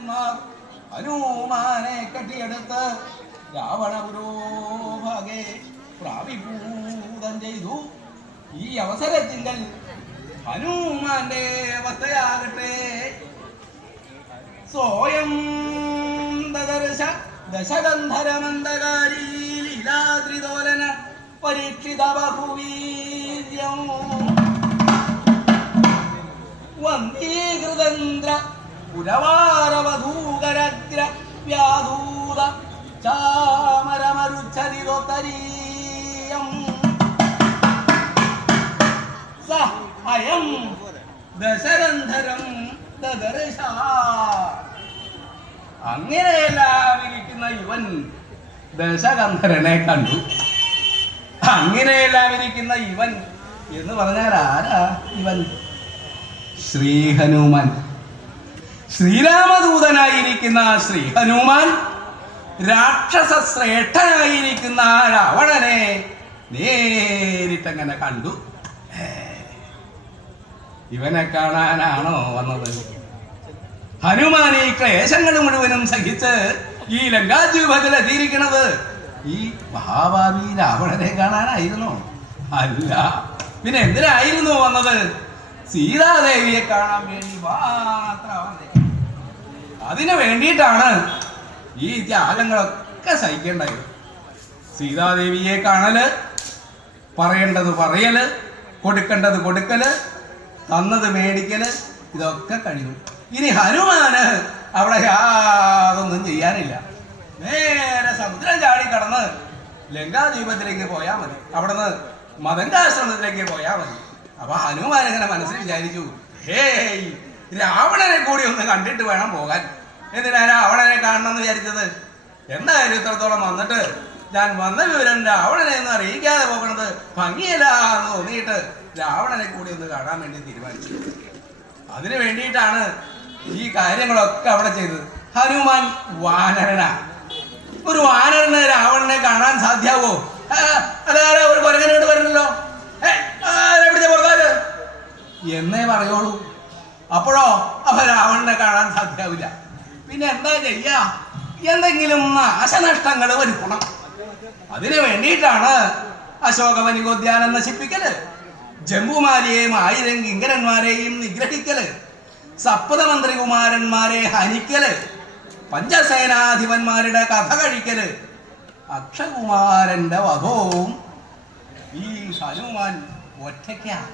വാനരന്മാർ ഹനുമാനെ കെട്ടിയെടുത്ത് രാവണപുരോഭാഗെ പ്രാവിഭൂതം ചെയ്തു. ഈ അവസരത്തിങ്കൽ ഹനുമാന്റെ അവസ്ഥയാകട്ടെ സ്വയം ദദർശ ദശഗന്ധരമന്ദകാരി ലീലാദ്രിദോലന പരീക്ഷിത ബഹുവീര്യം വന്ദീകൃതന്ദ്ര പുരവാരവധൂകരഗ്ര വ്യാധൂത ചാമരമരുച്ഛരിതോത്തരീയം സ അയം ദശഗന്ധരം ദദർശ. അങ്ങനെയെല്ലാം ഇരിക്കുന്ന ഇവൻ ദശഗന്ധരനെ കണ്ടു. അങ്ങനെയെല്ലാം ഇരിക്കുന്ന ഇവൻ എന്ന് പറഞ്ഞാൽ ആരാ ഇവൻ? ശ്രീ ഹനുമാൻ, ശ്രീരാമദൂതനായിരിക്കുന്ന ശ്രീ ഹനുമാൻ രാക്ഷസ ശ്രേഷ്ഠനായിരിക്കുന്ന രാവണനെ നേരിട്ടങ്ങനെ കണ്ടു. ഇവനെ കാണാനാണോ വന്നത്? ഹനുമാൻ ഈ ക്ലേശങ്ങൾ മുഴുവനും സഹിച്ച് ഈ ലങ്കാദ്വീപത്തിൽ എത്തിയിരിക്കുന്നത് ഈ മഹാഭാവി രാവണനെ കാണാനായിരുന്നോ? അല്ല, പിന്നെ എന്തിനായിരുന്നു വന്നത്? സീതാദേവിയെ കാണാൻ വേണ്ടി മാത്രമാണ്. അതിനു വേണ്ടിയിട്ടാണ് ഈ ത്യാഗങ്ങളൊക്കെ സഹിക്കേണ്ടത്. സീതാദേവിയെ കാണല്, പറയേണ്ടത് പറയല്, കൊടുക്കേണ്ടത് കൊടുക്കല്, തന്നത് മേടിക്കല്, ഇതൊക്കെ കഴിഞ്ഞു. ഇനി ഹനുമാന് അവിടെ യാതൊന്നും ചെയ്യാനില്ല. നേരെ സമുദ്രം ചാടിക്കടന്ന് ലങ്കാദ്വീപത്തിലേക്ക് പോയാൽ മതി, അവിടുന്ന് മദങ്കാശ്രമത്തിലേക്ക് പോയാൽ മതി. അപ്പൊ ഹനുമാൻ ഇങ്ങനെ മനസ്സിൽ വിചാരിച്ചു, ഹേയ് രാവണനെ കൂടി ഒന്ന് കണ്ടിട്ട് വേണം പോകാൻ. എന്തിനാ രാവണനെ കാണണമെന്ന് വിചാരിച്ചത്? എന്തായാലും ഇത്രത്തോളം വന്നിട്ട് ഞാൻ വന്ന വിവരം രാവണനെ ഒന്ന് അറിയിക്കാതെ പോകണത് ഭംഗിയല്ല എന്ന് തോന്നിയിട്ട് രാവണനെ കൂടി ഒന്ന് കാണാൻ വേണ്ടി തീരുമാനിച്ചു. അതിനു വേണ്ടിയിട്ടാണ് ഈ കാര്യങ്ങളൊക്കെ അവിടെ ചെയ്തത്. ഹനുമാൻ വാനരനാ. ഒരു വാനരന് രാവണനെ കാണാൻ സാധ്യാവോ? അതാരാ ഒരു കൊരങ്ങനോട് വരണല്ലോ, എന്നേ പറയുള്ളൂ. അപ്പോഴോ അവ രാവണനെ കാണാൻ സാധ്യാവില്ല. പിന്നെ എന്താ ചെയ്യാ? എന്തെങ്കിലും നാശനഷ്ടങ്ങൾ വരുത്തണം. അതിനു വേണ്ടിയിട്ടാണ് അശോകവനികോദ്യാനം നശിപ്പിക്കല്, ജംബുമാലിയെയും 1000 കിങ്കരന്മാരെയും നിഗ്രഹിക്കല്, സപ്തമന്ത്രികുമാരന്മാരെ ഹനിക്കല്, പഞ്ചസേനാധിപന്മാരുടെ കഥ കഴിക്കല്, അക്ഷകുമാരന്റെ വധവും ഈ ഹനുമാൻ ഒറ്റയ്ക്കാണ്.